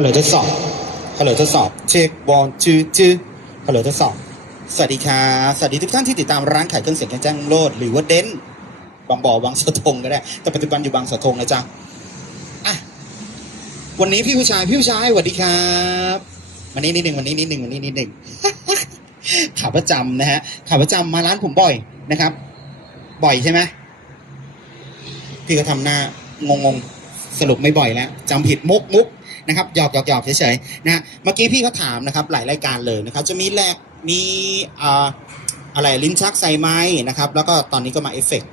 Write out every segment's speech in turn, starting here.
ฮัลโหลทดสอบ ฮัลโหลทดสอบ เช็คบอลชื่อชื่อฮัลโหลทดสอบ สวัสดีครับสวัสดีทุกท่านที่ติดตามร้านขายเครื่องเสียงแจ้งโลด หรือว่าเดนบางบ่อบางสะทงก็ได้ แต่ปัจจุบันอยู่บางสะทงนะจ๊ะอะวันนี้พี่ผู้ชาย พี่ผู้ชายสวัสดีครับวันนี้นิดหนึ่งวันนี้นิดหนึ่งวันนี้นิดหนึ่งขาประจำนะฮะขาประจำมาร้านผมบ่อยนะครับ บ่อยใช่ไหมพี่ก็ทำหน้างงๆ สรุปไม่บ่อยแล้วจำผิดมุกมุกนะครับหยอกหยอกหยอกเฉยๆนะฮะเมื่อกี้พี่เขาถามนะครับหลายรายการเลยนะครับจะมีแลกมีอะไรลิ้นชักใส่ไม้นะครับแล้วก็ตอนนี้ก็มาเอฟเฟกต์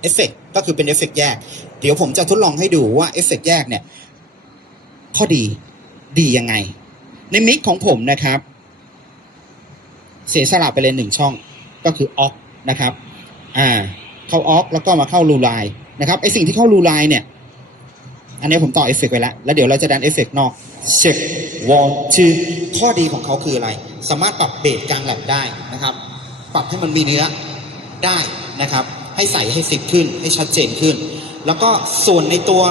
เอฟเฟกต์ก็คือเป็นเอฟเฟกต์แยก เดี๋ยวผมจะทดลองให้ดูว่าเอฟเฟกต์แยกเนี่ยข้อดีดียังไง ในมิกของผมนะครับ เสียสละไปเลยหนึ่งช่องก็คือออกนะครับอ่าเข้าออกแล้วก็มาเข้ารูไลน์นะครับไอสิ่งที่เข้ารูไลน์เนี่ย อันนี้ผมต่อเอฟเฟกต์ไปแล้ว แล้วเดี๋ยวเราจะดันเอฟเฟกต์นอกเช็ควอลชื่อข้อดีของเขาคืออะไร สามารถปรับเบสกลางแหลมได้นะครับ ปรับให้มันมีเนื้อได้นะครับ ให้ใส่ให้สิบขึ้น ให้ชัดเจนขึ้น แล้วก็ส่วนในตัว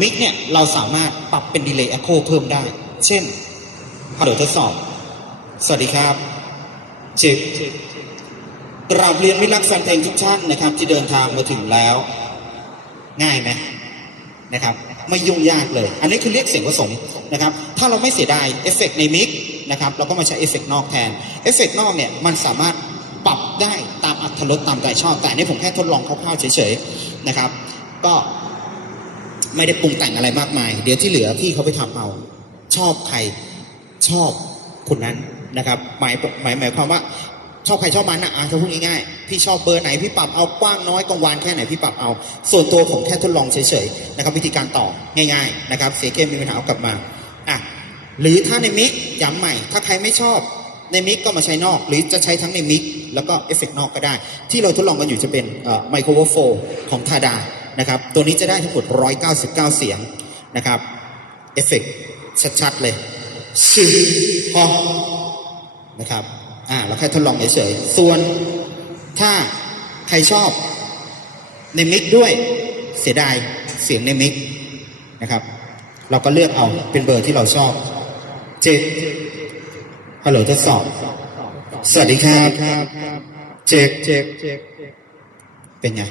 มิกเนี่ย เราสามารถปรับเป็นดีเลย์เอ็โคเพิ่มได้ เช่นฮัลโหลทดสอบ สวัสดีครับเช็คกราบเรียนมิตรรักแฟนเพลงทุกท่านนะครับ ที่เดินทางมาถึงแล้ว ง่ายไหม นะครับไม่ยุ่งยากเลย อันนี้คือเรียกเสียงผสมนะครับถ้าเราไม่เสียดายเอฟเฟกต์ในมิกนะครับเราก็มาใช้เอฟเฟกต์นอกแทนเอฟเฟกต์นอกเนี่ยมันสามารถปรับได้ตามอัตรสตามใจชอบ แต่นนี้ผมแค่ทดลองคร่าวๆเฉยๆนะครับก็ไม่ได้ปรุงแต่งอะไรมากมาย เดี๋ยวที่เหลือพี่เขาไปทำเอาชอบใครชอบคนนั้นนะครับหมายหมายหมายความว่า ชอบใครชอบมันนะอะถ้าพูดง่ายๆพี่ชอบเบอร์ไหนพี่ปรับเอากว้างน้อยกลางวานแค่ไหนพี่ปรับเอา ส่วนตัวผมแค่ทดลองเฉยๆนะครับวิธีการต่อง่าย ๆ นะครับ เสียเกมมีปัญหาเอากลับมาอะหรือถ้าในมิกย้ำใหม่ ถ้าใครไม่ชอบในมิกก็มาใช้นอก หรือจะใช้ทั้งในมิกแล้วก็เอฟเฟกต์นอกก็ได้ ที่เราทดลองกันอยู่จะเป็นไมโครโวโฟของทาดานะครับตัวนี้จะได้ทั้งหมด 199 เสียงนะครับเอฟเฟกต์ชัดๆเลยชื่อพอนะครับ อ่าเราแค่ทดลองเฉยๆส่วนถ้าใครชอบในมิกด้วยเสียดายเสียงในมิกนะครับ เราก็เลือกเอาเป็นเบอร์ที่เราชอบเจฮัลโหลทดสอบ สวัสดีครับเจกเจกเป็นไง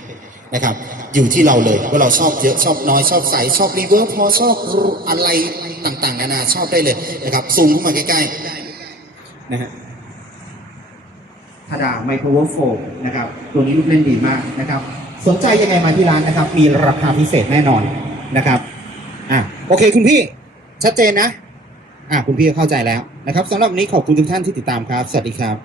นะครับ อยู่ที่เราเลยว่าเราชอบเยอะชอบน้อยชอบใสชอบรีเวิร์พอชอบอะไรต่างๆ นานาชอบได้เลยนะครับซูมเข้ามาใกล้ๆนะฮะ ธาดาไมโครเวฟโฟนะครับตัวนี้ลูกเล่นดีมากนะครับ สนใจยังไงมาที่ร้านนะครับ มีราคาพิเศษแน่นอนนะครับอะโอเคคุณพี่ชัดเจนนะอะคุณพี่เข้าใจแล้วนะครับสำหรับวันนี้ขอบคุณทุกท่านที่ติดตามครับ สวัสดีครับ